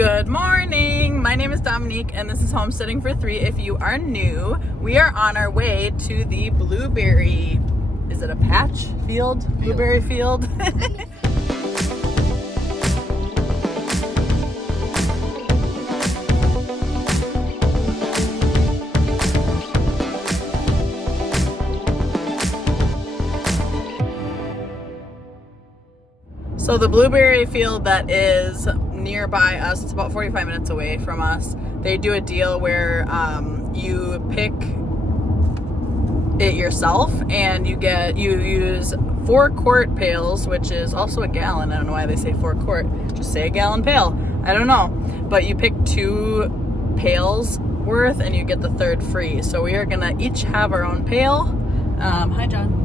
Good morning. My name is Dominique and this is Homesteading for Three. If you are new, we are on our way to the blueberry, is it a patch field? Blueberry field. So the blueberry field that is nearby us, it's about 45 minutes away from us. They do a deal where you pick it yourself and you use 4-quart pails, which is also a gallon. I don't know why they say 4-quart. Just say a gallon pail. I don't know. But you pick 2 pails worth and you get the third free. So we are gonna each have our own pail. Hi, John.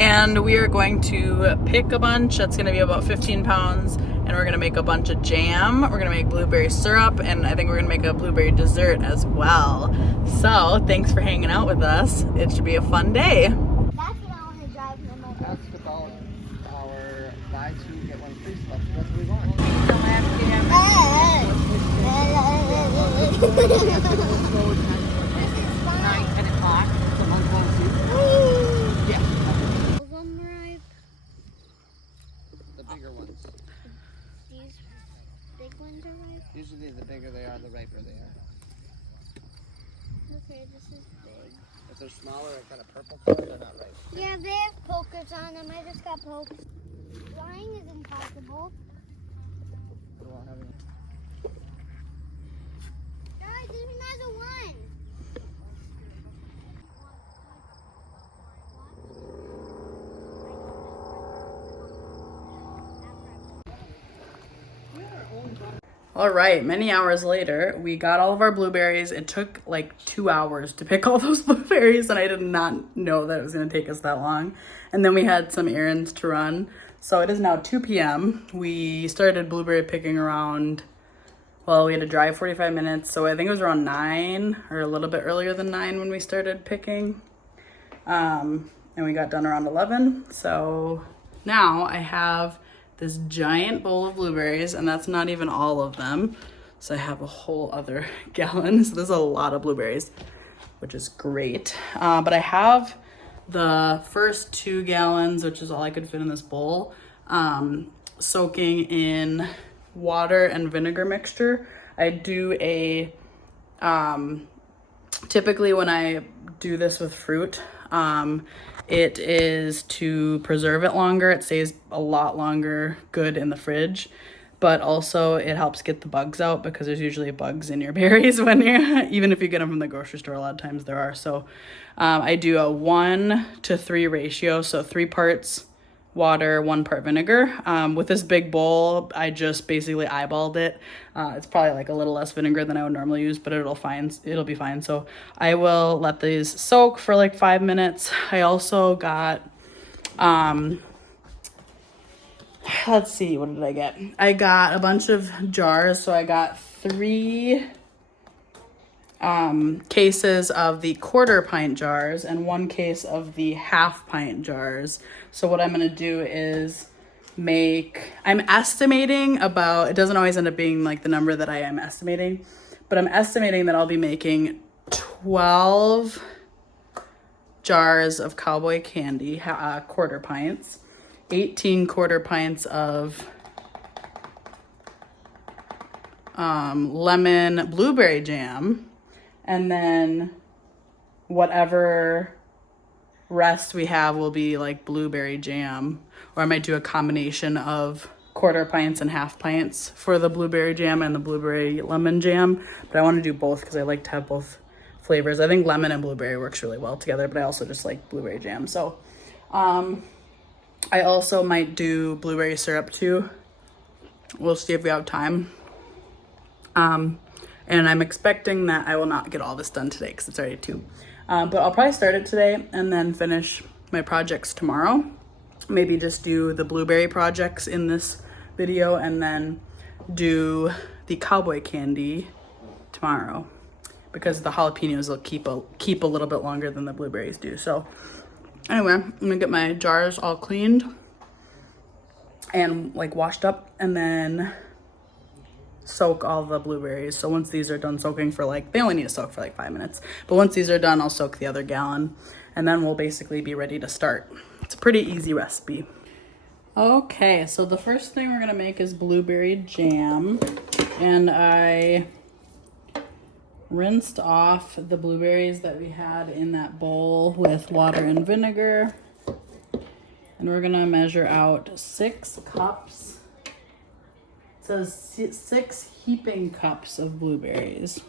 And we are going to pick a bunch. That's going to be about 15 pounds. And we're going to make a bunch of jam. We're going to make blueberry syrup. And I think we're going to make a blueberry dessert as well. So thanks for hanging out with us. It should be a fun day. That's what I want to drive no more. Ask about our buy 2, get 1 free stuff. That's what we want. The bigger ones. These big ones are ripe? Usually the bigger they are, the riper they are. Okay, this is big. If they're smaller and kind of purple color, they're not ripe. Yeah, they have pokers on them. I just got pokes. Flying is impossible. We won't have any. Guys, there's another one. All right, many hours later, we got all of our blueberries. It took like 2 hours to pick all those blueberries, and I did not know that it was going to take us that long. And then we had some errands to run. So it is now 2 p.m. We started blueberry picking around, well, we had to drive 45 minutes. So I think it was around 9 or a little bit earlier than 9 when we started picking. And we got done around 11. So now I have this giant bowl of blueberries, and that's not even all of them. So I have a whole other gallon. So there's a lot of blueberries, which is great. But I have the first 2 gallons, which is all I could fit in this bowl, soaking in water and vinegar mixture. I do a, typically when I do this with fruit, it is to preserve it longer. It stays a lot longer good in the fridge, but also it helps get the bugs out because there's usually bugs in your berries when you're, even if you get them from the grocery store, a lot of times there are. So I do a 1-to-3 ratio. So 3 parts water, 1 part vinegar. With this big bowl, I just basically eyeballed it. It's probably like a little less vinegar than I would normally use, but it'll be fine. So I will let these soak for like 5 minutes. I also got, let's see, what did I get? I got a bunch of jars. So I got 3 cases of the 1/4 pint jars and 1 case of the 1/2 pint jars. So what I'm going to do is I'm estimating about, it doesn't always end up being like the number that I am estimating, but I'm estimating that I'll be making 12 jars of cowboy candy, 1/4 pints, 18 1/4 pints of lemon blueberry jam, and then whatever rest we have will be like blueberry jam, or I might do a combination of 1/4 pints and 1/2 pints for the blueberry jam and the blueberry lemon jam. But I want to do both because I like to have both flavors. I think lemon and blueberry works really well together, but I also just like blueberry jam. So I also might do blueberry syrup too. We'll see if we have time. And I'm expecting that I will not get all this done today because it's already 2. But I'll probably start it today and then finish my projects tomorrow. Maybe just do the blueberry projects in this video and then do the cowboy candy tomorrow, because the jalapenos will keep a little bit longer than the blueberries do. So anyway, I'm gonna get my jars all cleaned and like washed up, and then soak all the blueberries. So once these are done soaking for like, they only need to soak for like 5 minutes. But once these are done, I'll soak the other gallon and then we'll basically be ready to start. It's a pretty easy recipe. Okay, so the first thing we're gonna make is blueberry jam. And I rinsed off the blueberries that we had in that bowl with water and vinegar. And we're gonna measure out 6 cups. It says 6 heaping cups of blueberries.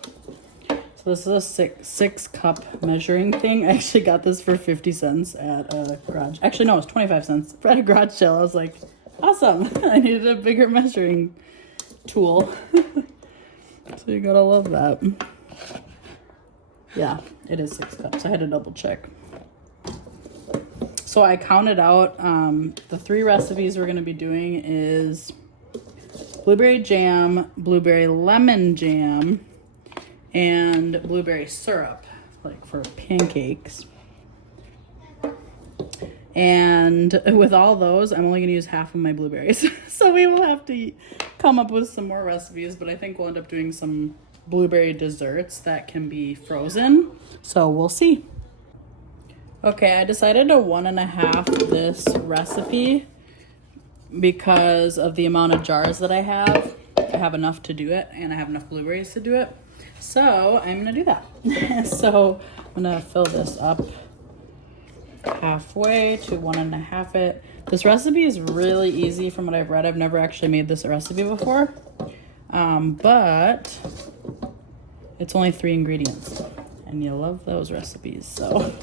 So this is a six cup measuring thing. I actually got this for 50 cents at a garage. Actually, no, it was 25 cents at a garage sale. I was like, awesome. I needed a bigger measuring tool. So you gotta love that. Yeah, it is 6 cups. I had to double check. So I counted out, the 3 recipes we're gonna be doing is blueberry jam, blueberry lemon jam, and blueberry syrup, like for pancakes. And with all those, I'm only gonna use half of my blueberries. So we will have to come up with some more recipes, but I think we'll end up doing some blueberry desserts that can be frozen. So we'll see. Okay, I decided to 1.5 this recipe because of the amount of jars that I have. I have enough to do it and I have enough blueberries to do it. So I'm gonna do that. So I'm gonna fill this up halfway to 1.5 it. This recipe is really easy from what I've read. I've never actually made this recipe before, but it's only 3 ingredients and you love those recipes, so.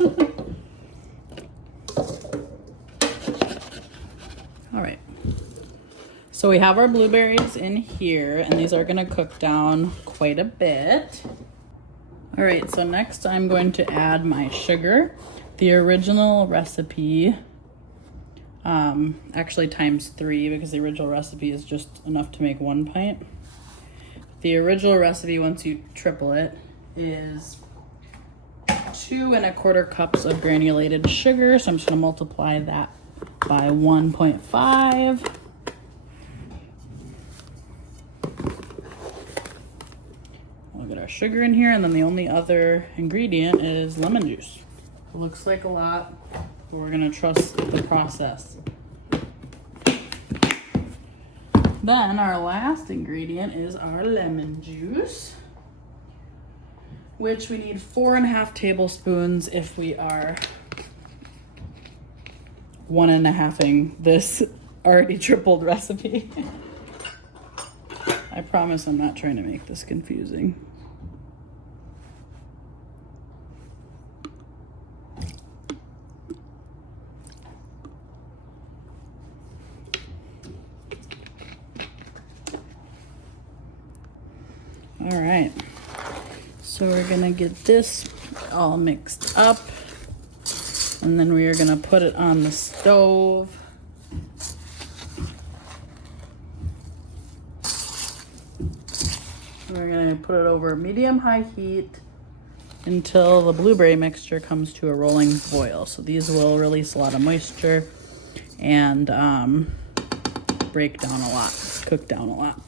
All right, so we have our blueberries in here and these are gonna cook down quite a bit. All right, so next I'm going to add my sugar. The original recipe, actually times 3 because the original recipe is just enough to make 1 pint. The original recipe, once you triple it, is 2 1/4 cups of granulated sugar. So I'm just gonna multiply that by 1.5. We'll get our sugar in here, and then the only other ingredient is lemon juice. It looks like a lot, but we're gonna trust the process. Then our last ingredient is our lemon juice, which we need 4.5 tablespoons if we are 1.5ing this already tripled recipe. I promise I'm not trying to make this confusing. All right, so we're gonna get this all mixed up and then we are gonna put it on the stove. We're gonna put it over medium-high heat until the blueberry mixture comes to a rolling boil. So these will release a lot of moisture and break down a lot, cook down a lot.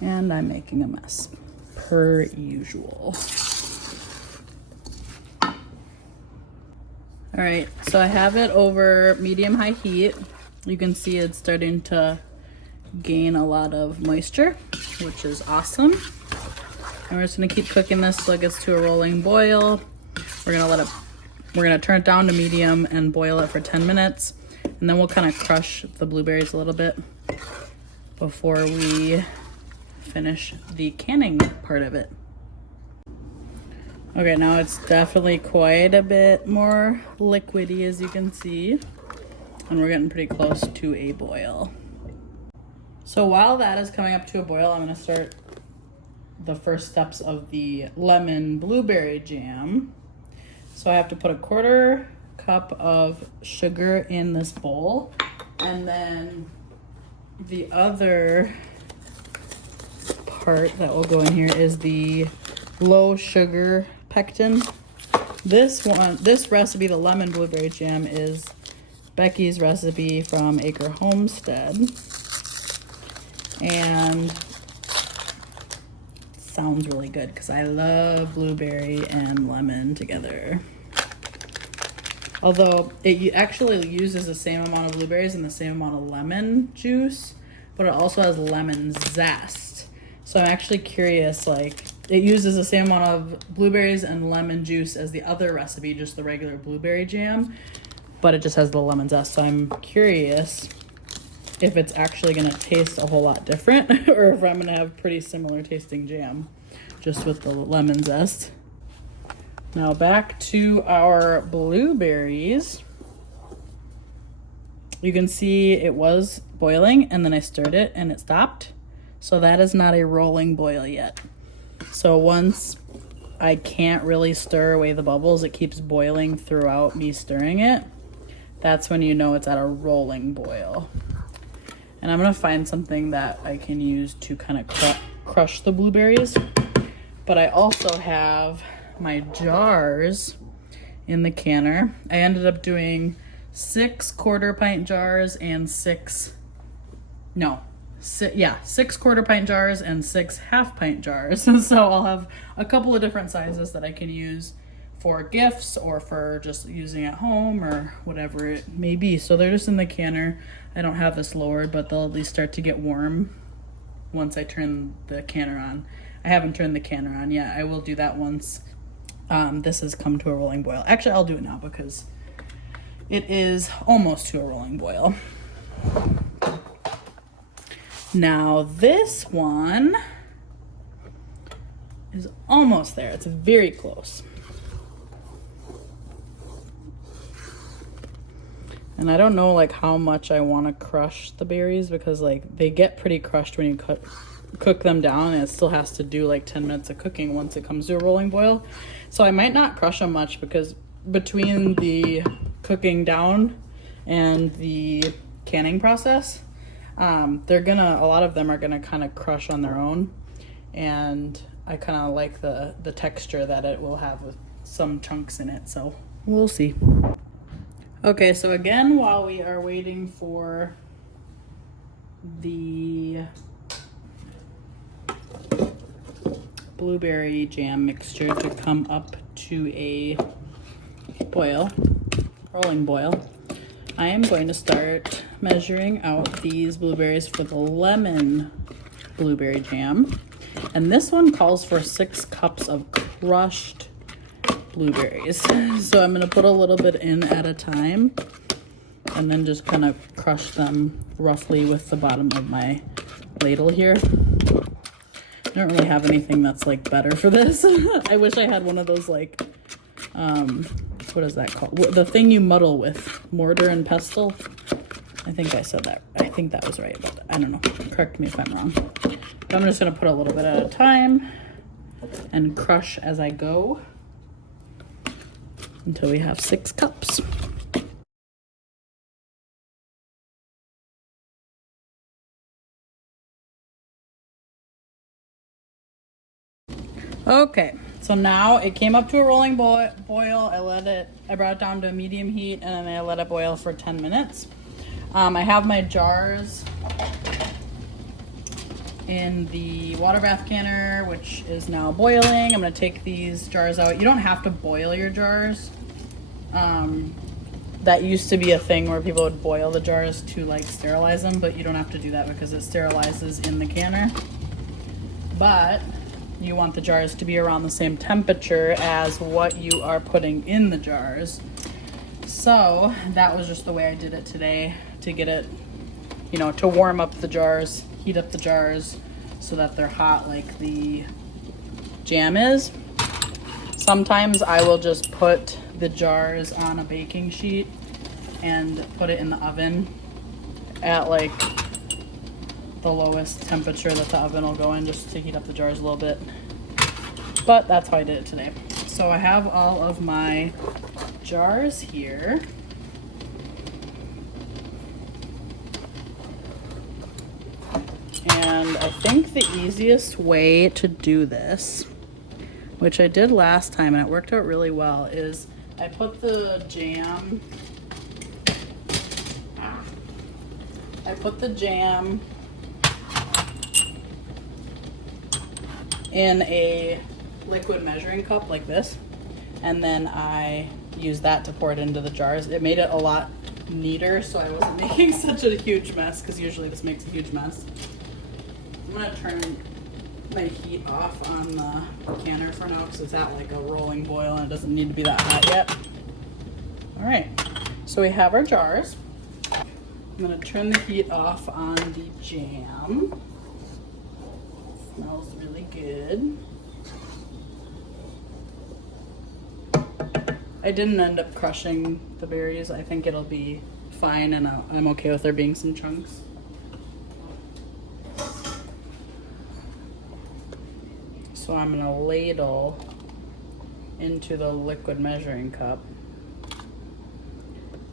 And I'm making a mess, per usual. All right, so I have it over medium-high heat. You can see it's starting to gain a lot of moisture, which is awesome. And we're just gonna keep cooking this till it gets to a rolling boil. We're gonna turn it down to medium and boil it for 10 minutes. And then we'll kind of crush the blueberries a little bit before we finish the canning part of it. Okay, now it's definitely quite a bit more liquidy, as you can see, and we're getting pretty close to a boil. So while that is coming up to a boil, I'm gonna start the first steps of the lemon blueberry jam. So I have to put 1/4 cup of sugar in this bowl, and then the other part that will go in here is the low sugar pectin. This recipe, the lemon blueberry jam, is Becky's recipe from Acre Homestead. And it sounds really good because I love blueberry and lemon together. Although it actually uses the same amount of blueberries and the same amount of lemon juice, but it also has lemon zest. So I'm actually curious, like, it uses the same amount of blueberries and lemon juice as the other recipe, just the regular blueberry jam, but it just has the lemon zest. So I'm curious if it's actually gonna taste a whole lot different or if I'm gonna have pretty similar tasting jam just with the lemon zest. Now back to our blueberries. You can see it was boiling and then I stirred it and it stopped. So that is not a rolling boil yet. So once I can't really stir away the bubbles, it keeps boiling throughout me stirring it. That's when you know it's at a rolling boil. And I'm gonna find something that I can use to kind of crush the blueberries. But I also have my jars in the canner. I ended up doing 6 quarter-pint jars and 6 quarter-pint jars and 6 half-pint jars. So I'll have a couple of different sizes that I can use for gifts or for just using at home or whatever it may be. So they're just in the canner. I don't have this lowered, but they'll at least start to get warm once I turn the canner on. I haven't turned the canner on yet. I will do that once this has come to a rolling boil. Actually, I'll do it now because it is almost to a rolling boil. Now this one is almost there. It's very close. And I don't know like how much I want to crush the berries because like they get pretty crushed when you cook them down, and it still has to do like 10 minutes of cooking once it comes to a rolling boil. So I might not crush them much because between the cooking down and the canning process, a lot of them are gonna kind of crush on their own, and I kind of like the texture that it will have with some chunks in it, so we'll see. Okay, so again, while we are waiting for the blueberry jam mixture to come up to a rolling boil, I am going to start measuring out these blueberries for the lemon blueberry jam. And this one calls for 6 cups of crushed blueberries. So I'm gonna put a little bit in at a time and then just kind of crush them roughly with the bottom of my ladle here. I don't really have anything that's like better for this. I wish I had one of those like, what is that called? The thing you muddle with, mortar and pestle. I think I said that. I think that was right, but I don't know. Correct me if I'm wrong. But I'm just gonna put a little bit at a time and crush as I go until we have 6 cups. Okay, so now it came up to a rolling boil. I brought it down to a medium heat, and then I let it boil for 10 minutes. I have my jars in the water bath canner, which is now boiling. I'm gonna take these jars out. You don't have to boil your jars. That used to be a thing where people would boil the jars to like sterilize them, but you don't have to do that because it sterilizes in the canner. But you want the jars to be around the same temperature as what you are putting in the jars. So that was just the way I did it today to get it, to warm up the jars, heat up the jars so that they're hot like the jam is. Sometimes I will just put the jars on a baking sheet and put it in the oven at like the lowest temperature that the oven will go in, just to heat up the jars a little bit. But that's how I did it today. So I have all of my jars here. And I think the easiest way to do this, which I did last time and it worked out really well, is I put the jam I put the jam in a liquid measuring cup like this, and then I use that to pour it into the jars. It made it a lot neater, so I wasn't making such a huge mess, because usually this makes a huge mess. I'm gonna turn my heat off on the canner for now, because it's at like a rolling boil and it doesn't need to be that hot yet. All right, so we have our jars. I'm gonna turn the heat off on the jam. Smells really good. I didn't end up crushing the berries. I think it'll be fine, and I'm okay with there being some chunks. So I'm gonna ladle into the liquid measuring cup,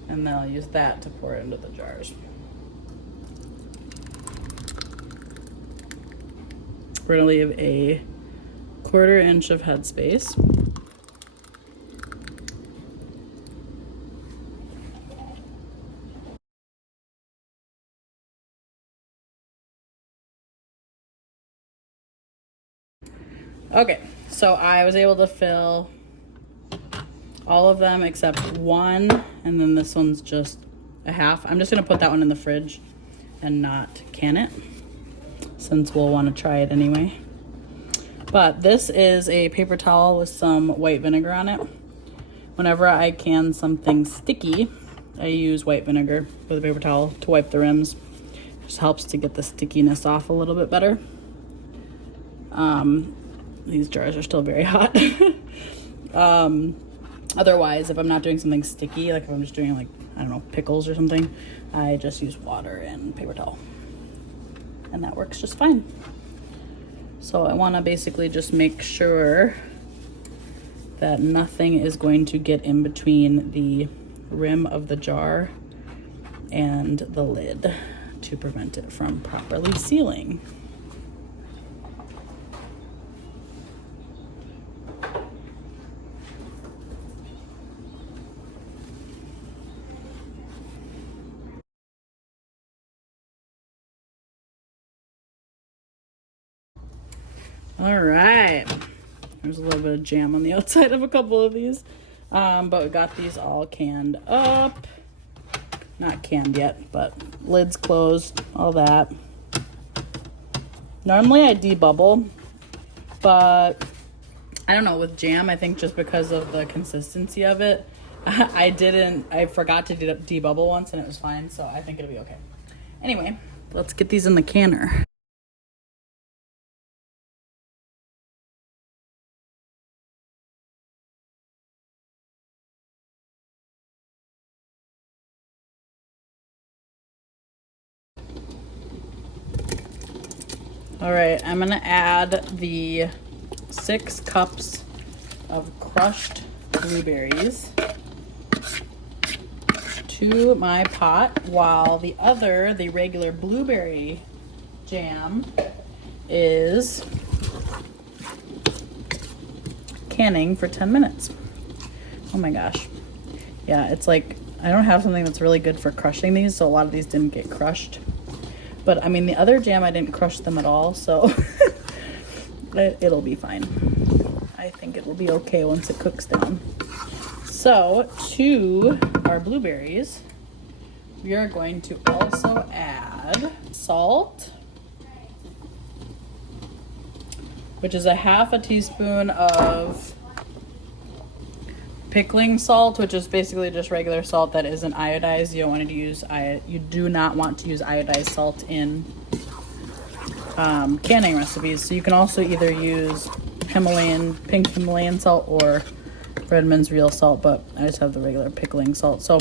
and then I'll use that to pour it into the jars. We're gonna leave a 1/4 inch of headspace. Okay, so I was able to fill all of them except one, and then this one's just a half. I'm just gonna put that one in the fridge and not can it, since we'll want to try it anyway. But this is a paper towel with some white vinegar on it. Whenever I can something sticky, I use white vinegar with a paper towel to wipe the rims. Just helps to get the stickiness off a little bit better. These jars are still very hot. Otherwise, if I'm not doing something sticky, like if I'm just doing like, I don't know, pickles or something, I just use water and paper towel. And that works just fine. So I want to basically just make sure that nothing is going to get in between the rim of the jar and the lid to prevent it from properly sealing. All right, there's a little bit of jam on the outside of a couple of these, but we got these all canned up. Not canned yet, but lids closed, all that. Normally I debubble, but I don't know, with jam, I think just because of the consistency of it, I forgot to debubble once and it was fine, so I think it'll be okay. Anyway, let's get these in the canner. All right, I'm gonna add the 6 cups of crushed blueberries to my pot, while the regular blueberry jam is canning for 10 minutes. Oh my gosh. Yeah, it's like, I don't have something that's really good for crushing these, so a lot of these didn't get crushed. But I mean, the other jam, I didn't crush them at all, so it'll be fine. I think it will be okay once it cooks down. So to our blueberries, we are going to also add salt, which is a 1/2 teaspoon of pickling salt, which is basically just regular salt that isn't iodized. You don't want to use you do not want to use iodized salt in canning recipes. So you can also either use pink Himalayan salt or Redmond's real salt, but I just have the regular pickling salt. So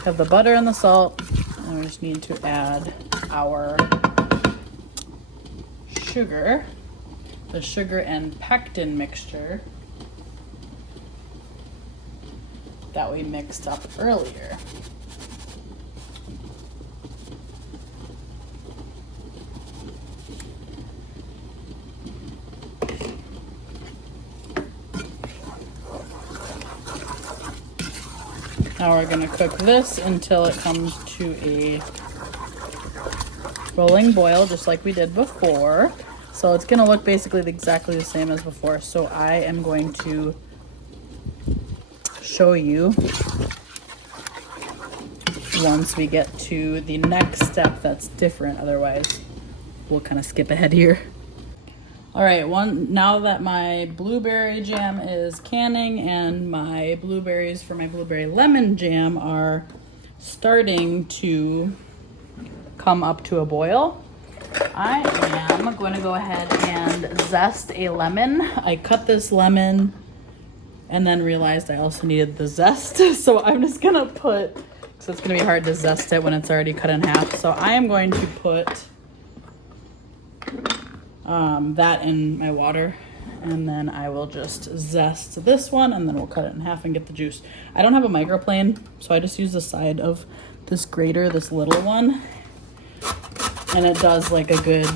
I have the butter and the salt, and we just need to add our sugar, the sugar and pectin mixture that we mixed up earlier. Now we're gonna cook this until it comes to a rolling boil just like we did before. So it's gonna look basically exactly the same as before. So I am going to show you once we get to the next step that's different. Otherwise, we'll kind of skip ahead here. All right, now that my blueberry jam is canning and my blueberries for my blueberry lemon jam are starting to come up to a boil, I am going to go ahead and zest a lemon. I cut this lemon and then realized I also needed the zest. So I'm just gonna put, so it's gonna be hard to zest it when it's already cut in half. So I am going to put that in my water, and then I will just zest this one, and then we'll cut it in half and get the juice. I don't have a microplane, so I just use the side of this grater, this little one, and it does like a good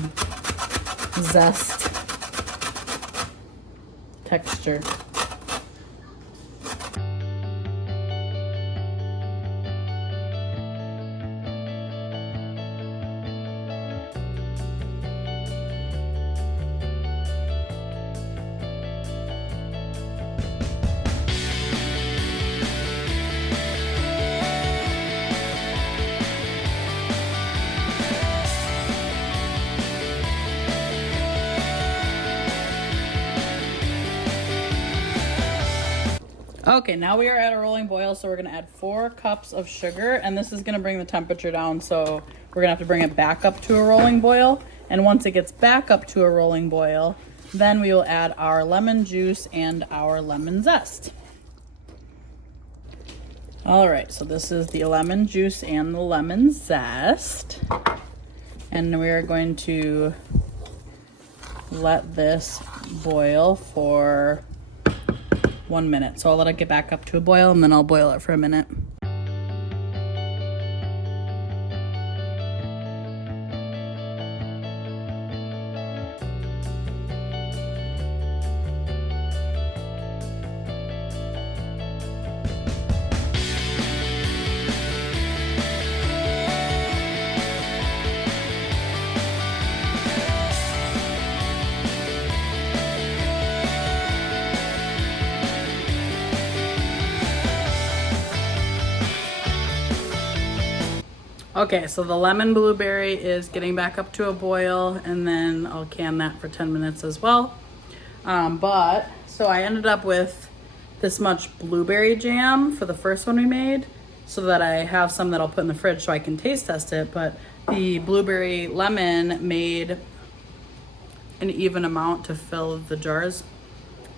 zest texture. Okay, now we are at a rolling boil, so we're gonna add 4 cups of sugar, and this is gonna bring the temperature down, so we're gonna have to bring it back up to a rolling boil. And once it gets back up to a rolling boil, then we will add our lemon juice and our lemon zest. All right, so this is the lemon juice and the lemon zest. And we are going to let this boil for 1 minute. So I'll let it get back up to a boil, and then I'll boil it for a minute. Okay, so the lemon blueberry is getting back up to a boil, and then I'll can that for 10 minutes as well. So I ended up with this much blueberry jam for the first one we made, so that I have some that I'll put in the fridge so I can taste test it. But the blueberry lemon made an even amount to fill the jars,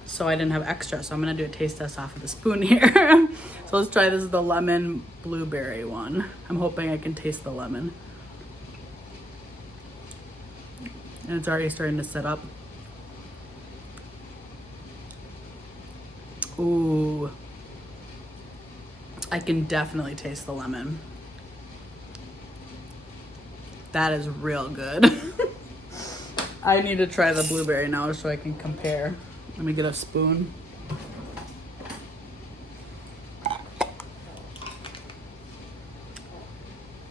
so I didn't have extra. So I'm gonna do a taste test off of the spoon here. So let's try this is the lemon blueberry one. I'm hoping I can taste the lemon. And it's already starting to set up. Ooh. I can definitely taste the lemon. That is real good. I need to try the blueberry now so I can compare. Let me get a spoon.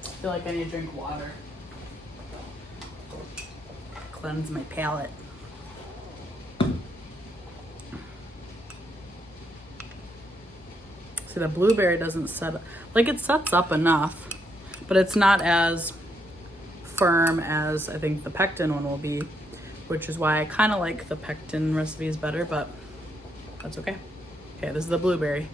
I feel like I need to drink water. Cleanse my palate. See, the blueberry doesn't set up, like it sets up enough, but it's not as firm as I think the pectin one will be, which is why I kind of like the pectin recipes better, but that's okay. Okay, this is the blueberry.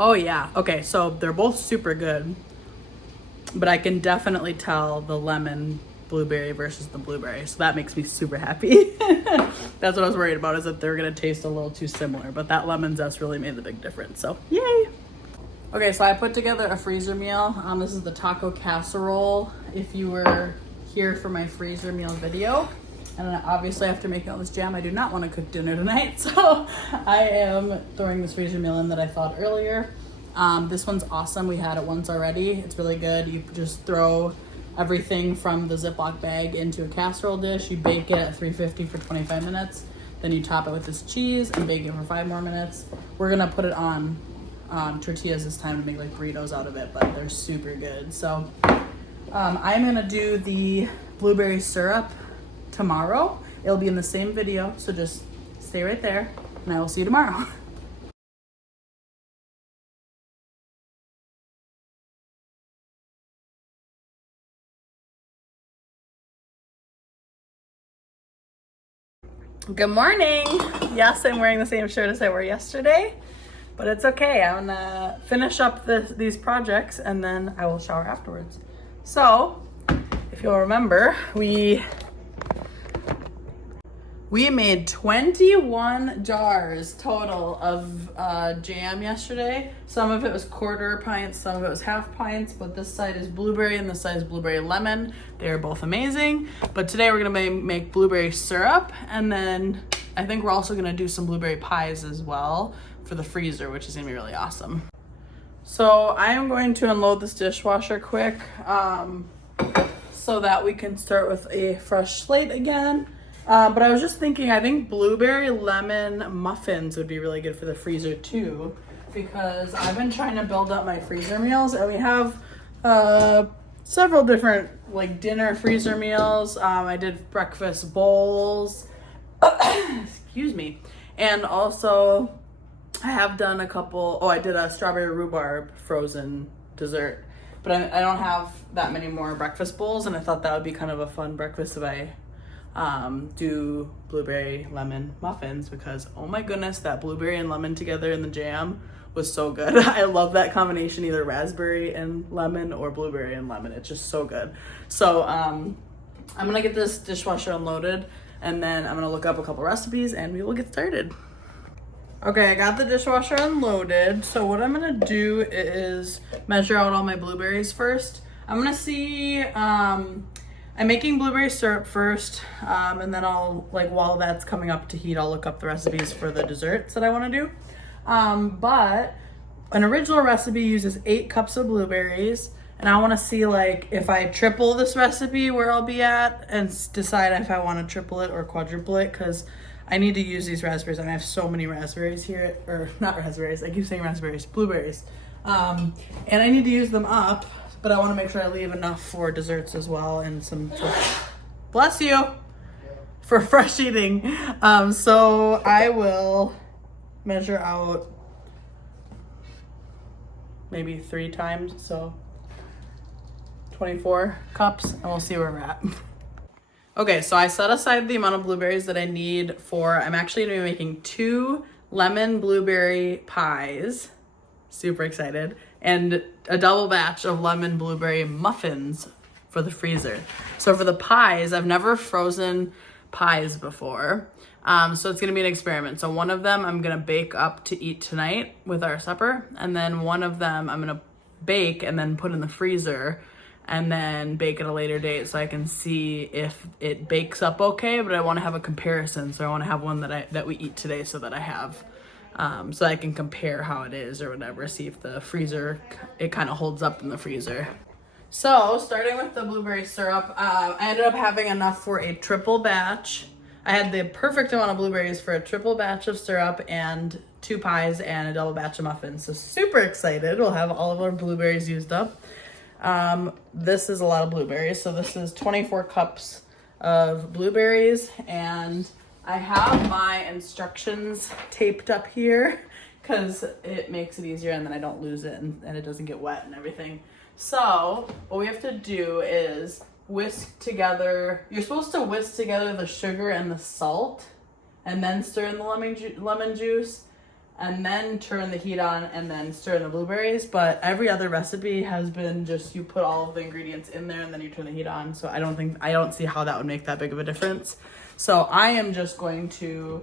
Oh yeah, okay, so they're both super good, but I can definitely tell the lemon blueberry versus the blueberry, so that makes me super happy. That's what I was worried about, is that they're gonna taste a little too similar, but that lemon zest really made the big difference, so yay. Okay, so I put together a freezer meal. This is the taco casserole, if you were here for my freezer meal video. And then obviously after making all this jam, I do not want to cook dinner tonight, so I am throwing this freezer meal in that I thought earlier. This one's awesome. We had it once already. It's really good. You just throw everything from the Ziploc bag into a casserole dish. You bake it at 350 for 25 minutes. Then you top it with this cheese and bake it for 5 more minutes. We're gonna put it on tortillas this time to make like burritos out of it, but they're super good. So I'm gonna do the blueberry syrup tomorrow. It'll be in the same video, so just stay right there, and I will see you tomorrow. Good morning. Yes, I'm wearing the same shirt as I wore yesterday, but it's okay. I'm gonna finish up these projects and then I will shower afterwards. So, if you'll remember, we made 21 jars total of jam yesterday. Some of it was quarter pints, some of it was half pints, but this side is blueberry and this side is blueberry lemon. They are both amazing. But today we're gonna make blueberry syrup, and then I think we're also gonna do some blueberry pies as well for the freezer, which is gonna be really awesome. So I am going to unload this dishwasher quick so that we can start with a fresh slate again. But I was just thinking, I think blueberry lemon muffins would be really good for the freezer too, because I've been trying to build up my freezer meals, and we have several different like dinner freezer meals. I did breakfast bowls, excuse me, and also I have done a couple, I did a strawberry rhubarb frozen dessert, but I don't have that many more breakfast bowls, and I thought that would be kind of a fun breakfast if I do blueberry lemon muffins, because oh my goodness, that blueberry and lemon together in the jam was so good. I love that combination, either raspberry and lemon or blueberry and lemon. It's just so good. So I'm gonna get this dishwasher unloaded, and then I'm gonna look up a couple recipes and we will get started. Okay, I got the dishwasher unloaded. So what I'm gonna do is measure out all my blueberries first. I'm gonna see, I'm making blueberry syrup first, and then I'll, like, while that's coming up to heat, I'll look up the recipes for the desserts that I want to do. But an original recipe uses 8 cups of blueberries, and I want to see, like, if I triple this recipe, where I'll be at, and decide if I want to triple it or quadruple it, because I need to use these raspberries, and I have so many raspberries here, or not raspberries, I keep saying raspberries, blueberries, and I need to use them up. But I want to make sure I leave enough for desserts as well, and some, bless you, for fresh eating. So I will measure out maybe 3 times, so 24 cups, and we'll see where we're at. Okay, so I set aside the amount of blueberries that I need for, I'm actually gonna be making 2 lemon blueberry pies. Super excited. And a double batch of lemon blueberry muffins for the freezer. So for the pies, I've never frozen pies before. So it's gonna be an experiment. So one of them I'm gonna bake up to eat tonight with our supper. And then one of them I'm gonna bake and then put in the freezer and then bake at a later date so I can see if it bakes up okay, but I wanna have a comparison. So I wanna have one that we eat today so that I have so I can compare how it is or whatever, see if the freezer, it kind of holds up in the freezer. So starting with the blueberry syrup, I ended up having enough for a triple batch. I had the perfect amount of blueberries for a triple batch of syrup and 2 pies and a double batch of muffins. So super excited. We'll have all of our blueberries used up. This is a lot of blueberries. So this is 24 cups of blueberries, and I have my instructions taped up here because it makes it easier, and then I don't lose it and it doesn't get wet and everything. So what we have to do is whisk together, you're supposed to whisk together the sugar and the salt and then stir in the lemon juice and then turn the heat on and then stir in the blueberries. But every other recipe has been just you put all of the ingredients in there and then you turn the heat on. So I don't see how that would make that big of a difference. So I am just going to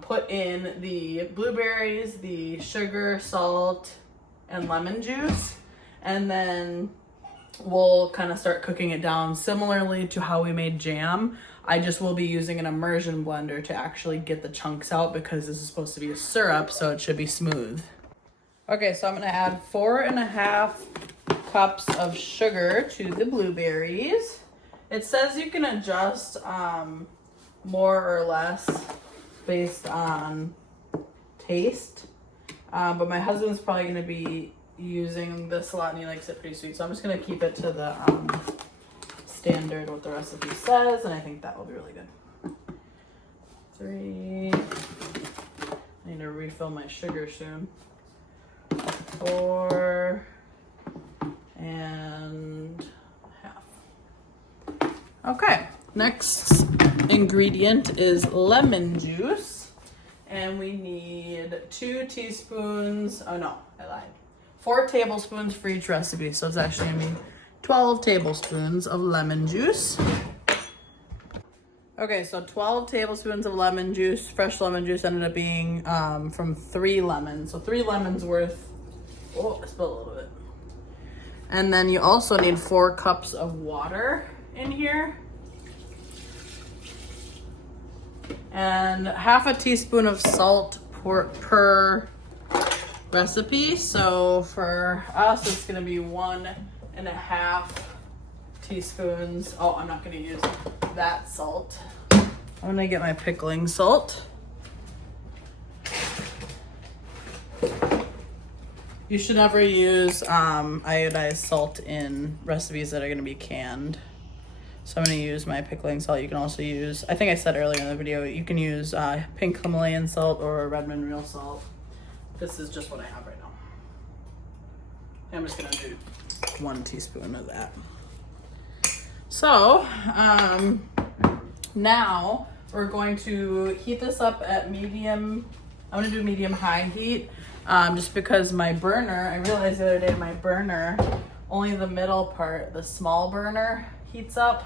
put in the blueberries, the sugar, salt, and lemon juice, and then we'll kind of start cooking it down similarly to how we made jam. I just will be using an immersion blender to actually get the chunks out because this is supposed to be a syrup, so it should be smooth. Okay, so I'm gonna add 4.5 cups of sugar to the blueberries. It says you can adjust more or less based on taste. But my husband's probably gonna be using this a lot and he likes it pretty sweet. So I'm just gonna keep it to the standard what the recipe says, and I think that will be really good. 3. I need to refill my sugar soon. 4 and half. Okay, next ingredient is lemon juice, and we need 2 teaspoons. Oh no, I lied. 4 tablespoons for each recipe, so it's actually gonna be 12 tablespoons of lemon juice. Okay, so 12 tablespoons of lemon juice. Fresh lemon juice ended up being from 3 lemons. So 3 lemons worth. Oh, I spilled a little bit. And then you also need 4 cups of water in here. And half a teaspoon of salt per recipe. So for us, it's gonna be 1.5 teaspoons. Oh, I'm not gonna use that salt. I'm gonna get my pickling salt. You should never use iodized salt in recipes that are gonna be canned. So I'm gonna use my pickling salt. You can also use, I think I said earlier in the video, you can use pink Himalayan salt or Redmond real salt. This is just what I have right now. I'm just gonna do 1 teaspoon of that. So now we're going to heat this up at medium. I'm gonna do medium-high heat just because my burner, I realized the other day my burner, only the middle part, the small burner heats up,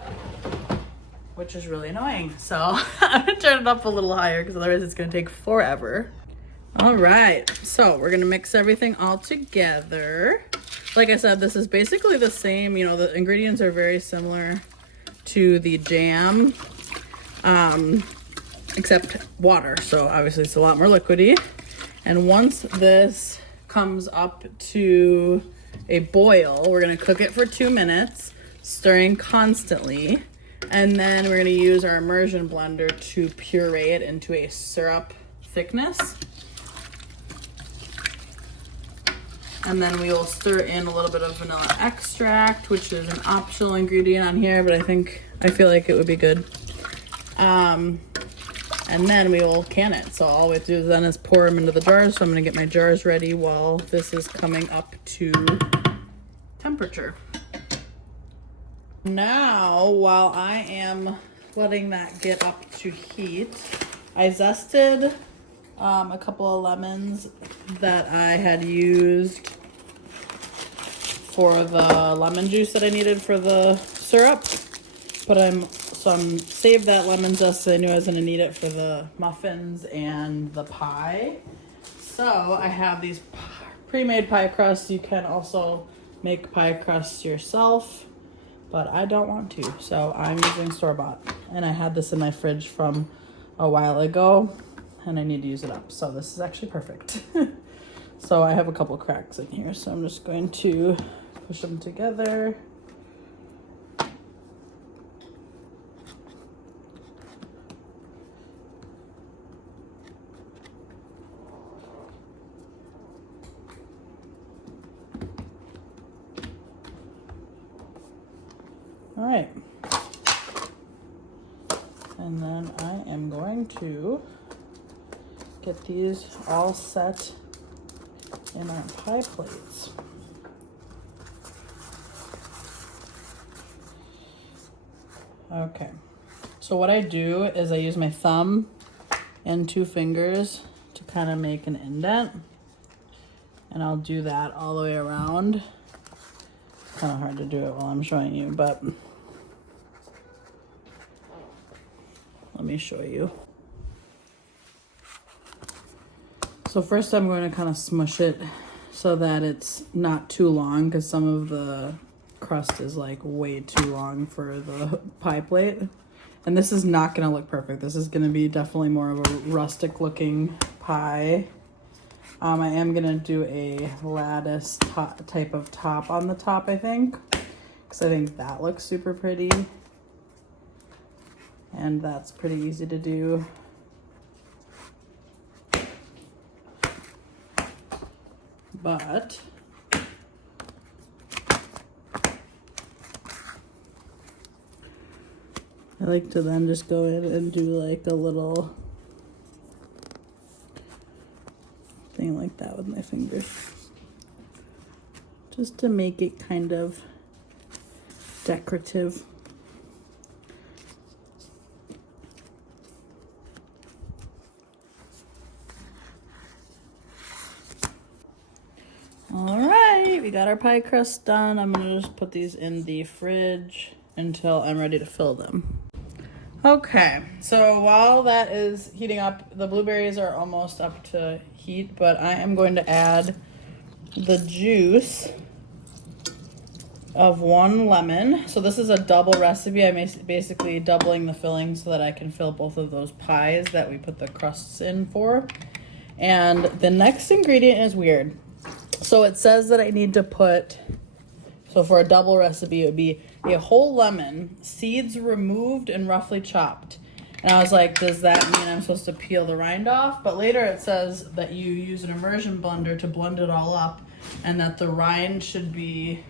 which is really annoying. So I'm gonna turn it up a little higher because otherwise it's gonna take forever. All right, so we're gonna mix everything all together. Like I said, this is basically the same, you know, the ingredients are very similar to the jam, except water. So obviously it's a lot more liquidy. And once this comes up to a boil, we're gonna cook it for 2 minutes, stirring constantly. And then we're gonna use our immersion blender to puree it into a syrup thickness. And then we will stir in a little bit of vanilla extract, which is an optional ingredient on here, but I feel like it would be good. And then we will can it. So all we have to do then is pour them into the jars. So I'm gonna get my jars ready while this is coming up to temperature. Now, while I am letting that get up to heat, I zested a couple of lemons that I had used for the lemon juice that I needed for the syrup. But I'm saved that lemon zest. I knew I was gonna need it for the muffins and the pie. So I have these pre-made pie crusts. You can also make pie crusts yourself, but I don't want to, so I'm using store-bought. And I had this in my fridge from a while ago, and I need to use it up. So this is actually perfect. So I have a couple cracks in here, so I'm just going to push them together. All right. And then I am going to get these all set in our pie plates. Okay. So what I do is I use my thumb and 2 fingers to kind of make an indent. And I'll do that all the way around. Kind of hard to do it while I'm showing you, but let me show you. So first I'm going to kind of smush it so that it's not too long, because some of the crust is like way too long for the pie plate. And this is not going to look perfect. This is going to be definitely more of a rustic looking pie. I am going to do a lattice type of top on the top, I think, because I think that looks super pretty. And that's pretty easy to do. but I like to then just go in and do like a little thing like that with my fingers, just to make it kind of decorative. All right, we got our pie crust done. I'm gonna just put these in the fridge until I'm ready to fill them. Okay, so while that is heating up, the blueberries are almost up to heat, but I am going to add the juice of 1 lemon. So this is a double recipe. I'm basically doubling the filling so that I can fill both of those pies that we put the crusts in for. And the next ingredient is weird. So it says that I need to put, so for a double recipe, it would be a whole lemon, seeds removed and roughly chopped. And I was like, does that mean I'm supposed to peel the rind off? But later it says that you use an immersion blender to blend it all up, and that the rind should be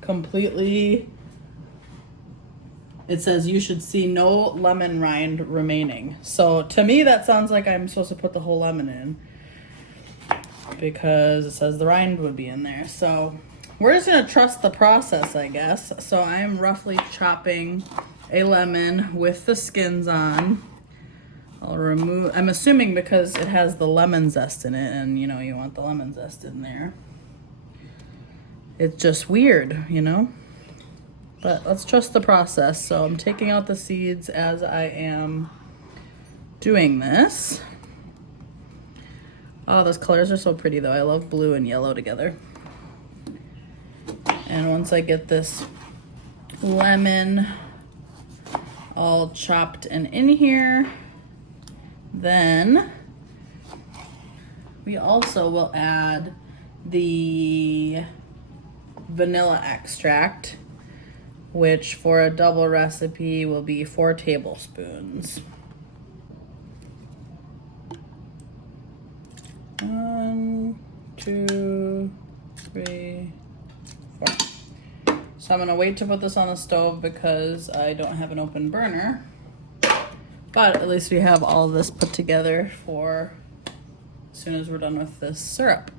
completely, it says you should see no lemon rind remaining. So to me that sounds like I'm supposed to put the whole lemon in, because it says the rind would be in there. So we're just gonna trust the process, I guess. So I'm roughly chopping a lemon with the skins on. I'll remove, I'm assuming because it has the lemon zest in it, and you know, you want the lemon zest in there. It's just weird, you know? But let's trust the process. So I'm taking out the seeds as I am doing this. Oh, those colors are so pretty though. I love blue and yellow together. And once I get this lemon all chopped and in here, then we also will add the vanilla extract, which for a double recipe will be 4 tablespoons. 1, 2, 3, 4. So I'm gonna wait to put this on the stove because I don't have an open burner. But at least we have all this put together for as soon as we're done with this syrup.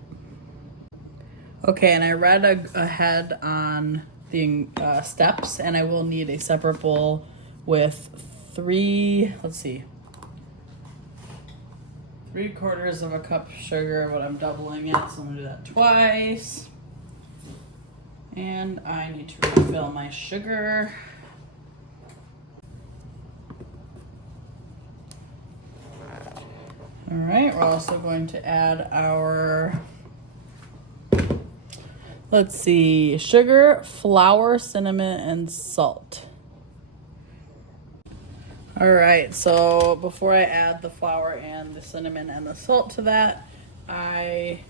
Okay, and I read ahead on the steps, and I will need a separate bowl with 3/4 of a cup sugar, but I'm doubling it, so I'm gonna do that twice. And I need to refill my sugar. All right, we're also going to add our, let's see, sugar, flour, cinnamon, and salt. All right, so before I add the flour and the cinnamon and the salt to that, I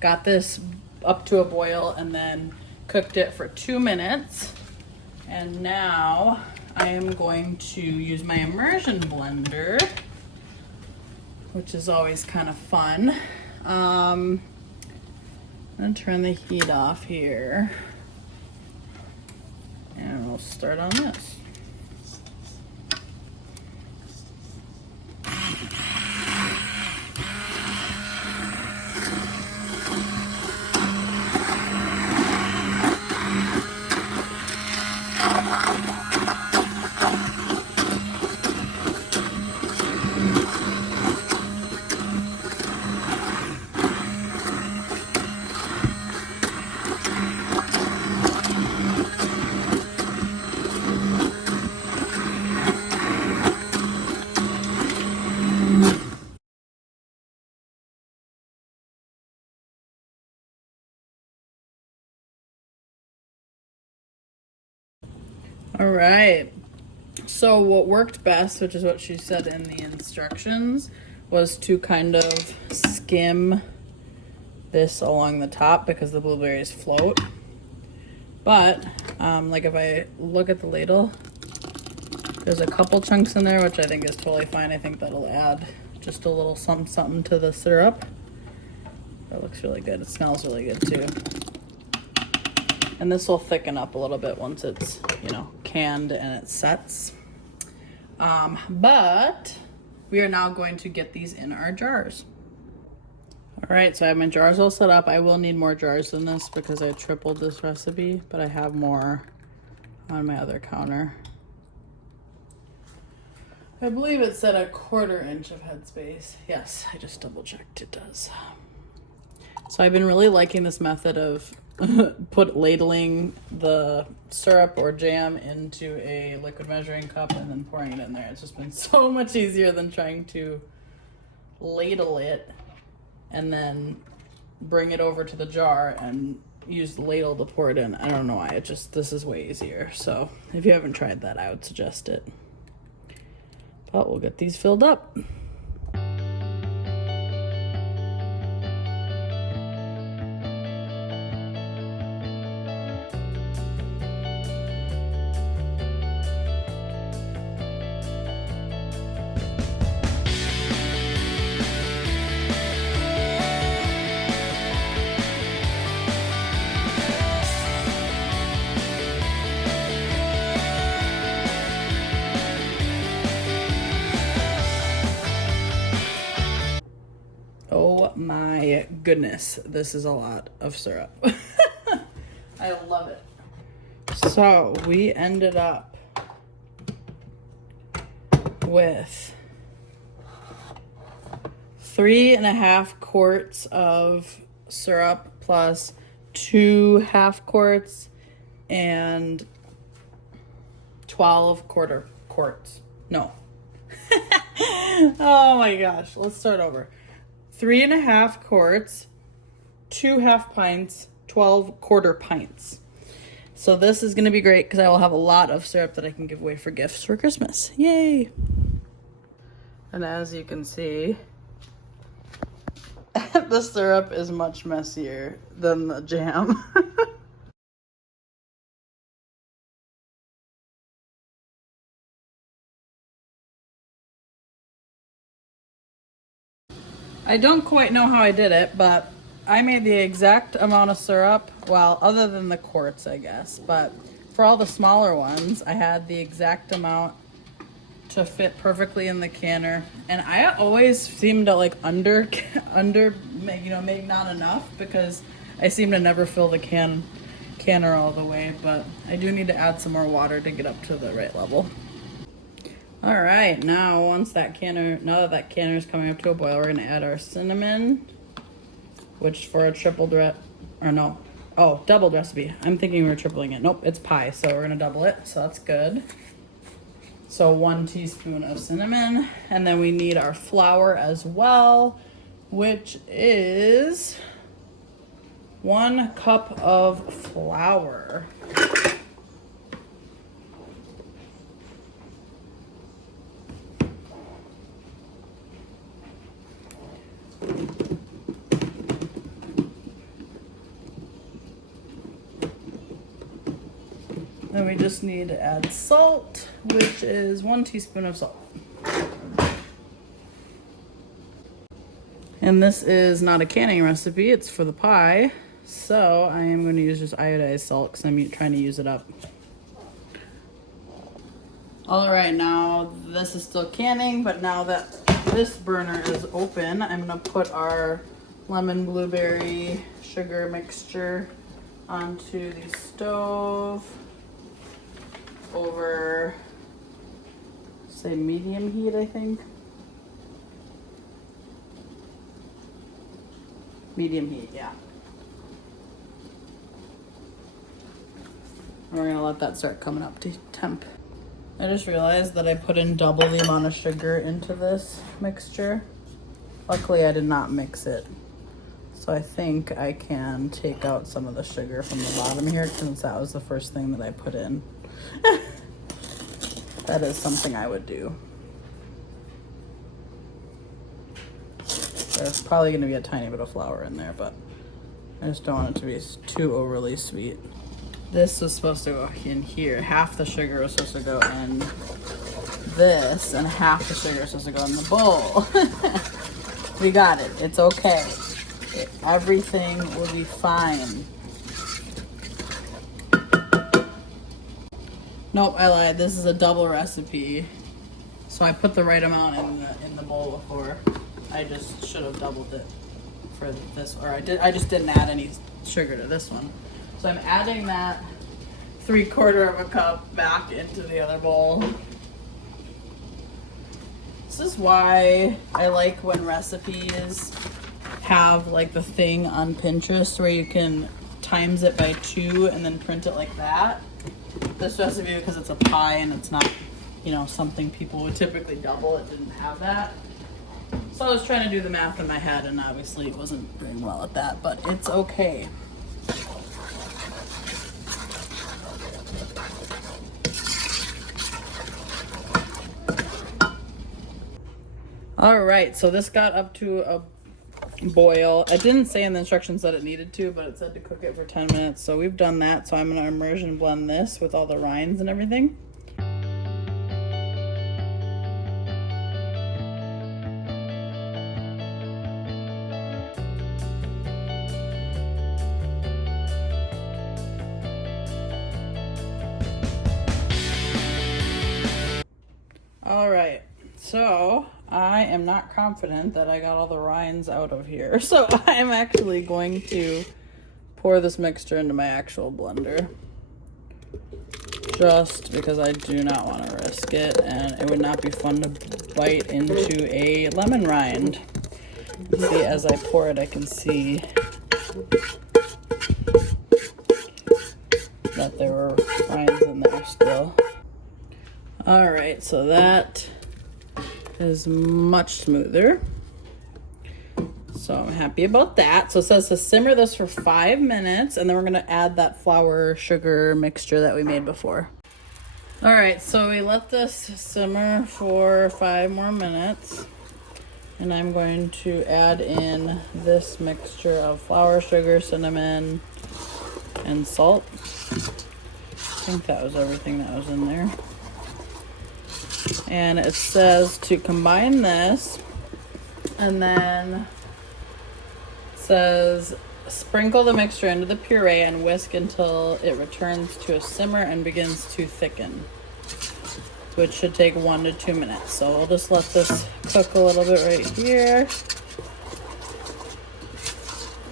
got this up to a boil and then cooked it for 2 minutes. And now I am going to use my immersion blender, which is always kind of fun. I'm gonna turn the heat off here, and we'll start on this. All right, so what worked best, which is what she said in the instructions, was to kind of skim this along the top because the blueberries float. But like if I look at the ladle, there's a couple chunks in there, which I think is totally fine. I think that'll add just a little something to the syrup. That looks really good. It smells really good too. And this will thicken up a little bit once it's, you know, canned and it sets. But we are now going to get these in our jars. All right, so I have my jars all set up. I will need more jars than this because I tripled this recipe, but I have more on my other counter. I believe it said 1/4 inch of headspace. Yes, I just double checked, it does. So I've been really liking this method of ladling the syrup or jam into a liquid measuring cup and then pouring it in there. It's just been so much easier than trying to ladle it and then bring it over to the jar and use the ladle to pour it in. I don't know why, this is way easier. So if you haven't tried that, I would suggest it. But we'll get these filled up. Oh my goodness, this is a lot of syrup. I love it. So we ended up with 3.5 quarts of syrup plus 2 half quarts and 12 quarts. No. Oh my gosh, let's start over. 3.5 quarts, 2 half pints, 12 quarter pints. So this is going to be great because I will have a lot of syrup that I can give away for gifts for Christmas. Yay! And as you can see, the syrup is much messier than the jam. I don't quite know how I did it, but I made the exact amount of syrup, well, other than the quarts, I guess, but for all the smaller ones, I had the exact amount to fit perfectly in the canner. And I always seem to like under, you know, make not enough because I seem to never fill the canner all the way, but I do need to add some more water to get up to the right level. All right, now that canner is coming up to a boil, we're gonna add our cinnamon, which for a doubled recipe. I'm thinking we were tripling it. Nope, it's pie, so we're gonna double it, so that's good. So 1 teaspoon of cinnamon, and then we need our flour as well, which is 1 cup of flour. Then we just need to add salt, which is 1 teaspoon of salt. And this is not a canning recipe, it's for the pie. So I am going to use just iodized salt because I'm trying to use it up. All right, now this is still canning, but now that this burner is open, I'm going to put our lemon blueberry sugar mixture onto the stove over, say, medium heat, I think. Medium heat, yeah. And we're gonna let that start coming up to temp. I just realized that I put in double the amount of sugar into this mixture. Luckily, I did not mix it. So I think I can take out some of the sugar from the bottom here since that was the first thing that I put in. That is something I would do. There's probably going to be a tiny bit of flour in there, but I just don't want it to be too overly sweet. This was supposed to go in here. Half the sugar was supposed to go in this, and half the sugar is supposed to go in the bowl. We got it. It's okay. Everything will be fine. Nope, I lied. This is a double recipe. So I put the right amount in the bowl before. I just should have doubled it for this, or I just didn't add any sugar to this one. So I'm adding that 3/4 of a cup back into the other bowl. This is why I like when recipes have like the thing on Pinterest where you can times it by 2 and then print it like that. This recipe, because it's a pie and it's not, you know, something people would typically double, it didn't have that. So I was trying to do the math in my head and obviously it wasn't doing well at that, but it's okay. All right, so this got up to a boil. It didn't say in the instructions that it needed to, but it said to cook it for 10 minutes. So we've done that. So I'm gonna immersion blend this with all the rinds and everything. All right, so I am not confident that I got all the rinds out of here. So I am actually going to pour this mixture into my actual blender. Just because I do not want to risk it, and it would not be fun to bite into a lemon rind. See, as I pour it, I can see that there were rinds in there still. All right, so that is much smoother. So I'm happy about that. So it says to simmer this for 5 minutes, and then we're gonna add that flour sugar mixture that we made before. All right, so we let this simmer for 5 more minutes, and I'm going to add in this mixture of flour, sugar, cinnamon, and salt. I think that was everything that was in there. And it says to combine this, and then it says sprinkle the mixture into the puree and whisk until it returns to a simmer and begins to thicken, which should take 1 to 2 minutes. So we'll just let this cook a little bit right here.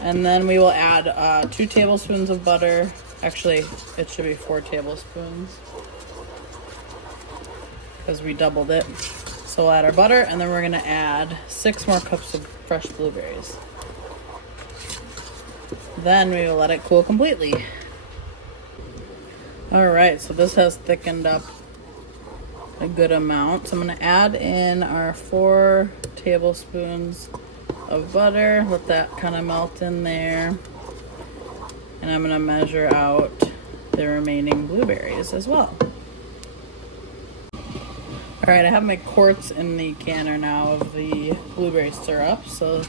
And then we will add 2 tablespoons of butter. Actually, it should be 4 tablespoons. Because we doubled it. So we'll add our butter, and then we're gonna add 6 more cups of fresh blueberries. Then we will let it cool completely. All right, so this has thickened up a good amount. So I'm gonna add in our 4 tablespoons of butter. Let that kind of melt in there. And I'm gonna measure out the remaining blueberries as well. All right, I have my quarts in the canner now of the blueberry syrup, so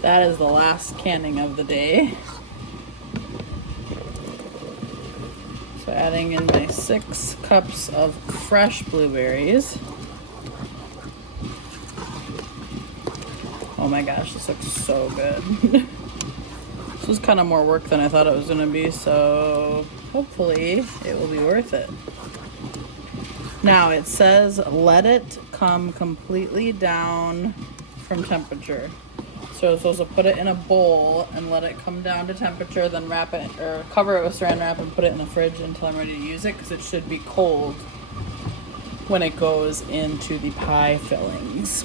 that is the last canning of the day. So adding in my 6 cups of fresh blueberries. Oh my gosh, this looks so good. This was kind of more work than I thought it was gonna be, so hopefully it will be worth it. Now it says let it come completely down from temperature. So we're supposed to put it in a bowl and let it come down to temperature, then wrap it or cover it with saran wrap and put it in the fridge until I'm ready to use it, because it should be cold when it goes into the pie fillings.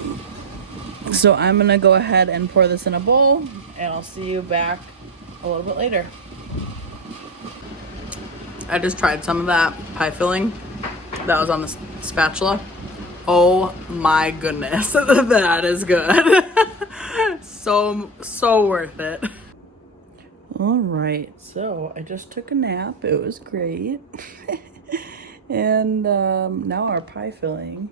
So I'm gonna go ahead and pour this in a bowl, and I'll see you back a little bit later. I just tried some of that pie filling that was on the spatula. Oh my goodness, that is good. So worth it. All right, so I just took a nap. It was great. And now our pie filling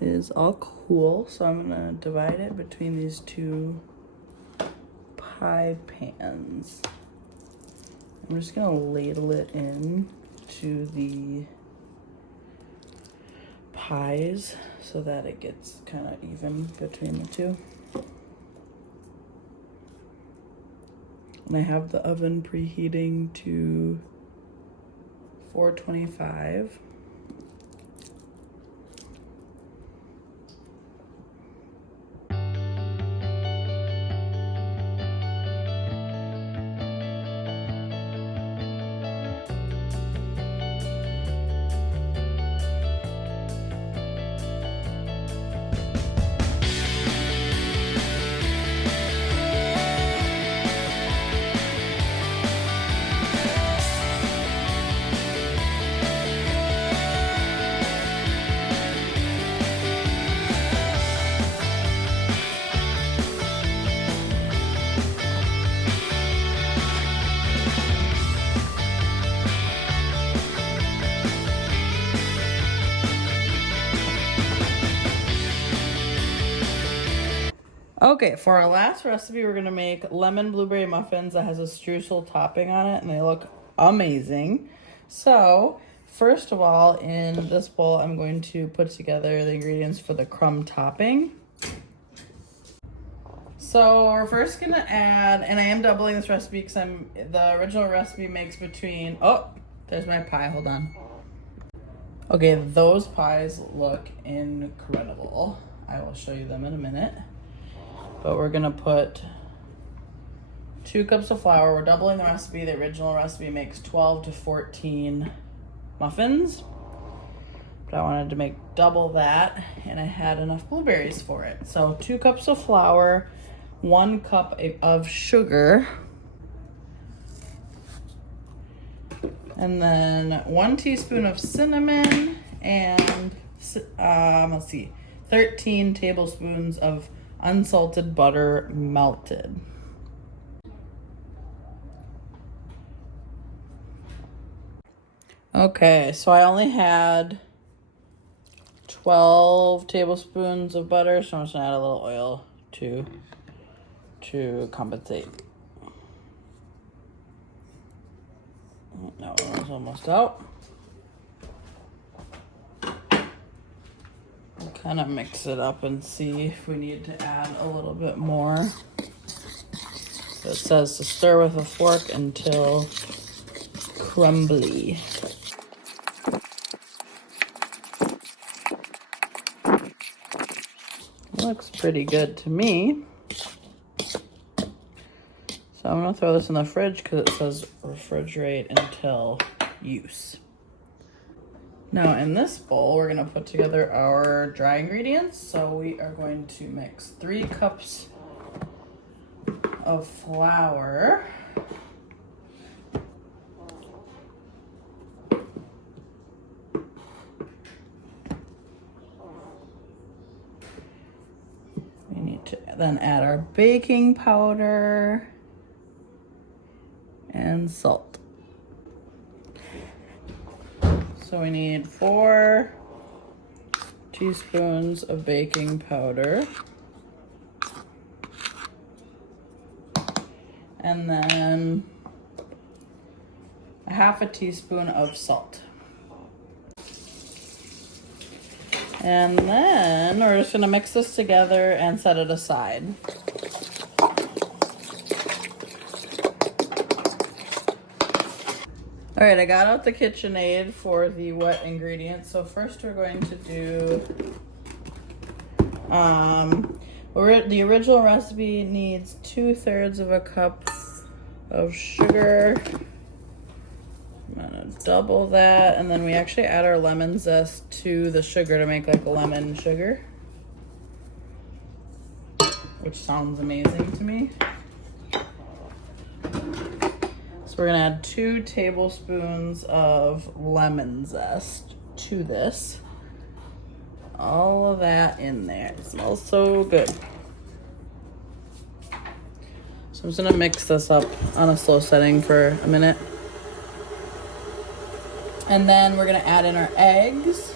is all cool. So I'm gonna divide it between these 2 pie pans. I'm just gonna ladle it in to the pies so that it gets kind of even between the 2. And I have the oven preheating to 425. Okay, for our last recipe, we're gonna make lemon blueberry muffins that has a streusel topping on it, and they look amazing. So, first of all, in this bowl, I'm going to put together the ingredients for the crumb topping. So we're first gonna add, and I am doubling this recipe because the original recipe makes between, oh, there's my pie, hold on. Okay, those pies look incredible. I will show you them in a minute. But we're gonna put 2 cups of flour. We're doubling the recipe. The original recipe makes 12 to 14 muffins. But I wanted to make double that, and I had enough blueberries for it. So 2 cups of flour, 1 cup of sugar, and then 1 teaspoon of cinnamon, and let's see, 13 tablespoons of unsalted butter melted. Okay, so I only had 12 tablespoons of butter, so I'm just gonna add a little oil to compensate. That one was almost out. Kind of mix it up and see if we need to add a little bit more. It says to stir with a fork until crumbly. Looks pretty good to me. So I'm gonna throw this in the fridge because it says refrigerate until use. Now in this bowl, we're gonna put together our dry ingredients. So we are going to mix 3 cups of flour. We need to then add our baking powder and salt. So we need 4 teaspoons of baking powder. And then a half a teaspoon of salt. And then we're just gonna mix this together and set it aside. All right, I got out the KitchenAid for the wet ingredients. So first we're going to do, the original recipe needs 2/3 of a cup of sugar. I'm gonna double that, and then we actually add our lemon zest to the sugar to make like a lemon sugar, which sounds amazing to me. So we're gonna add 2 tablespoons of lemon zest to this. All of that in there. It smells so good. So I'm just gonna mix this up on a slow setting for a minute. And then we're gonna add in our eggs.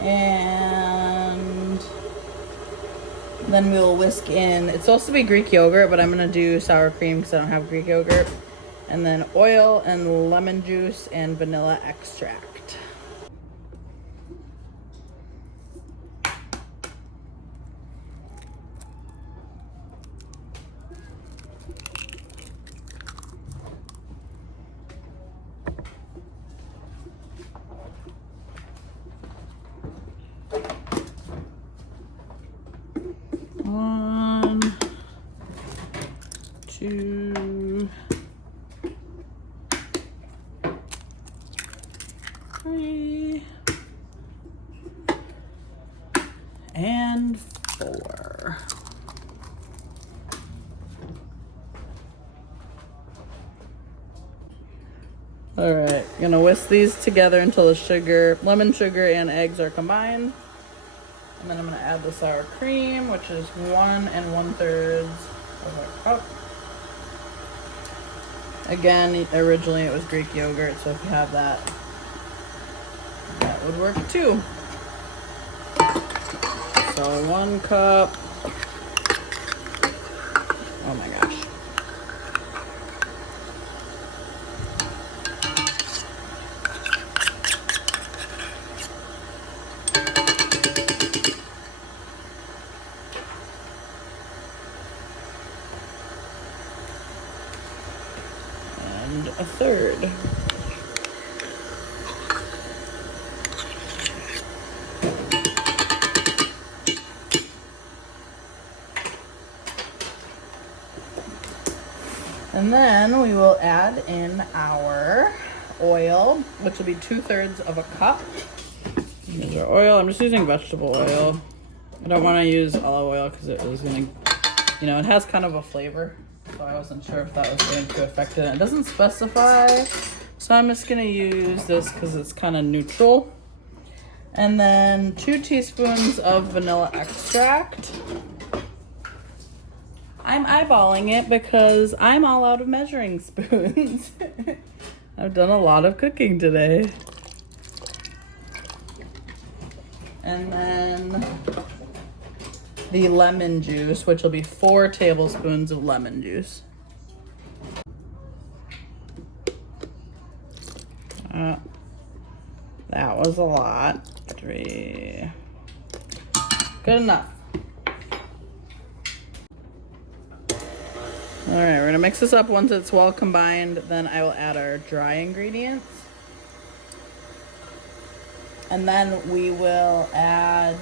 And then we'll whisk in, it's supposed to be Greek yogurt, but I'm gonna do sour cream because I don't have Greek yogurt. And then oil and lemon juice and vanilla extract. 2, 3, and 4. All right, gonna whisk these together until the sugar, lemon sugar and eggs are combined. And then I'm gonna add the sour cream, which is 1 1/3 of a cup. Again, originally it was Greek yogurt, so if you have that, that would work too. So 1 cup. Oh my gosh. And 1/3. And then we will add in our oil, which will be 2/3 of a cup. Here's our oil. I'm just using vegetable oil. I don't want to use olive oil because it was going to, it has kind of a flavor. So I wasn't sure if that was going to affect it. It doesn't specify. So I'm just going to use this because it's kind of neutral. And then 2 teaspoons of vanilla extract. I'm eyeballing it because I'm all out of measuring spoons. I've done a lot of cooking today. And then the lemon juice, which will be 4 tablespoons of lemon juice. That was a lot. 3. Good enough. All right, we're gonna mix this up. Once it's well combined, then I will add our dry ingredients. And then we will add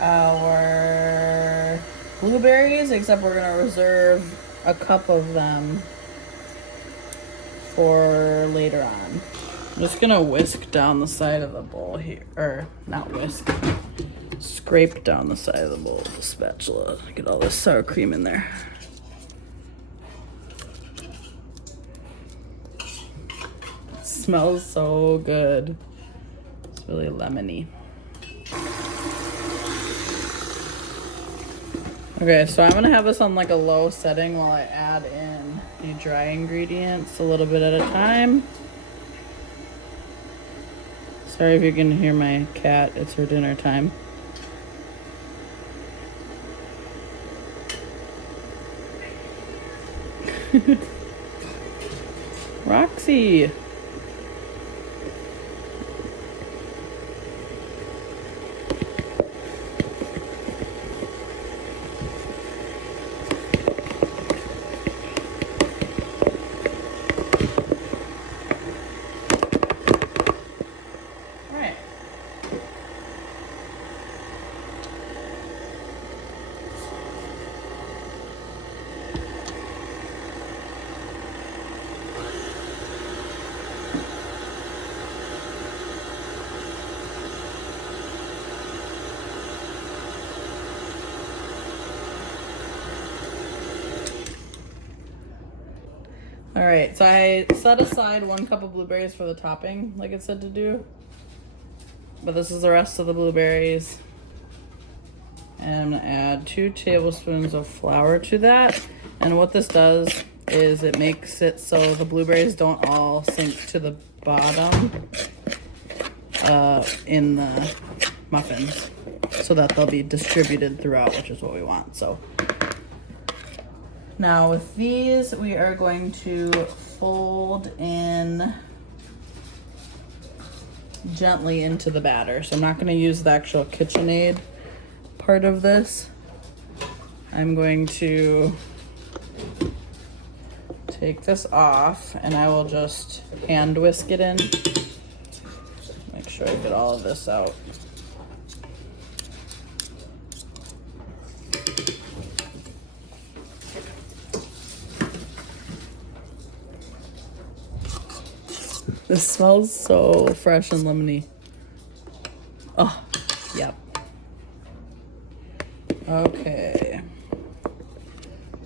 our blueberries, except we're gonna reserve a cup of them for later on. I'm just gonna whisk down the side of the bowl here, or not whisk, scrape down the side of the bowl with the spatula. Get all this sour cream in there. It smells so good. It's really lemony. Okay, so I'm gonna have this on like a low setting while I add in the dry ingredients a little bit at a time. Sorry if you can hear my cat, it's her dinner time. Roxy! All right, so I set aside 1 cup of blueberries for the topping, like it said to do. But this is the rest of the blueberries. And I'm gonna add 2 tablespoons of flour to that. And what this does is it makes it so the blueberries don't all sink to the bottom in the muffins, so that they'll be distributed throughout, which is what we want. So now with these, we are going to fold in gently into the batter. So I'm not going to use the actual KitchenAid part of this. I'm going to take this off and I will just hand whisk it in. Make sure I get all of this out. This smells so fresh and lemony. Oh, yep. Okay.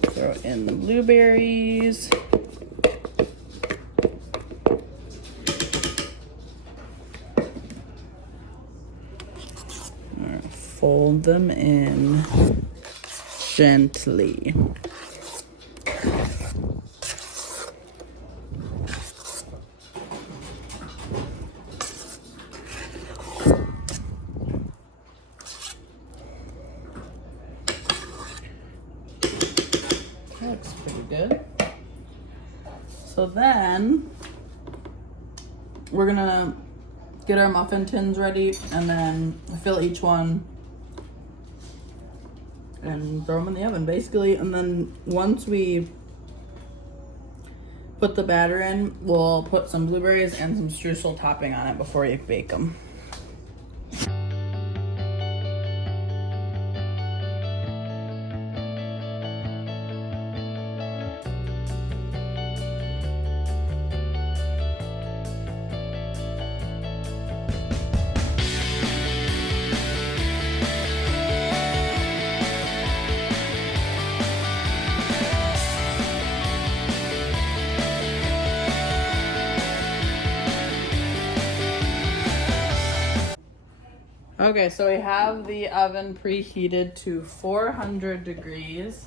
Throw in the blueberries. Fold them in gently. That looks pretty good. So then we're gonna get our muffin tins ready and then fill each one and throw them in the oven basically. And then once we put the batter in, we'll put some blueberries and some streusel topping on it before you bake them. Okay, so we have the oven preheated to 400 degrees.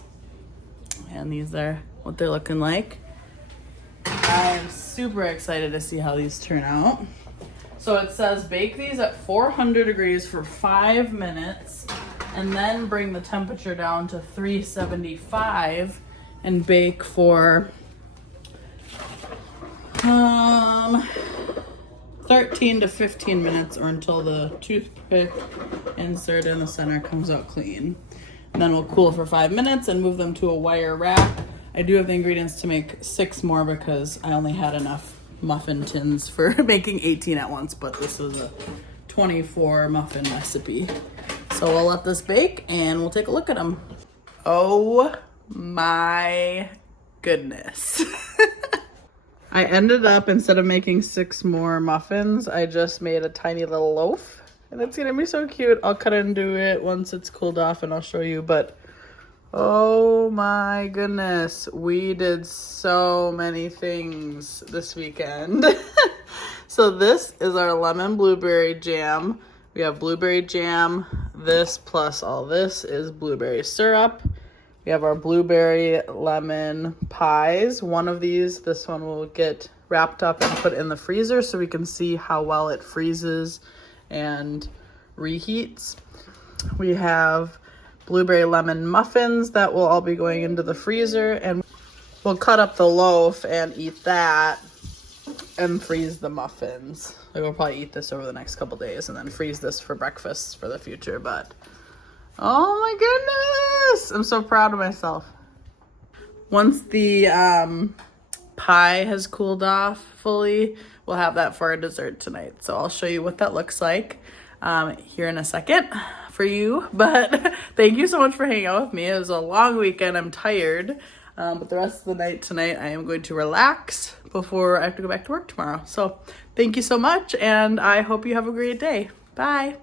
And these are what they're looking like. I'm super excited to see how these turn out. So it says bake these at 400 degrees for 5 minutes and then bring the temperature down to 375 and bake for 13 to 15 minutes or until the toothpick insert in the center comes out clean. And then we'll cool for 5 minutes and move them to a wire rack. I do have the ingredients to make 6 more because I only had enough muffin tins for making 18 at once, but this is a 24 muffin recipe. So we'll let this bake and we'll take a look at them. Oh my goodness. I ended up, instead of making 6 more muffins, I just made a tiny little loaf. And it's gonna be so cute. I'll cut into it once it's cooled off and I'll show you. But oh my goodness, we did so many things this weekend. So this is our lemon blueberry jam. We have blueberry jam. This plus all this is blueberry syrup. We have our blueberry lemon pies. One of these, this one will get wrapped up and put in the freezer so we can see how well it freezes and reheats. We have blueberry lemon muffins that will all be going into the freezer, and we'll cut up the loaf and eat that and freeze the muffins. Like, we'll probably eat this over the next couple days and then freeze this for breakfast for the future. But oh my goodness, I'm so proud of myself. Once the pie has cooled off fully, we'll have that for our dessert tonight. So I'll show you what that looks like here in a second for you. But thank you so much for hanging out with me. It was a long weekend. I'm tired. But the rest of the night tonight, I am going to relax before I have to go back to work tomorrow. So thank you so much, and I hope you have a great day. Bye.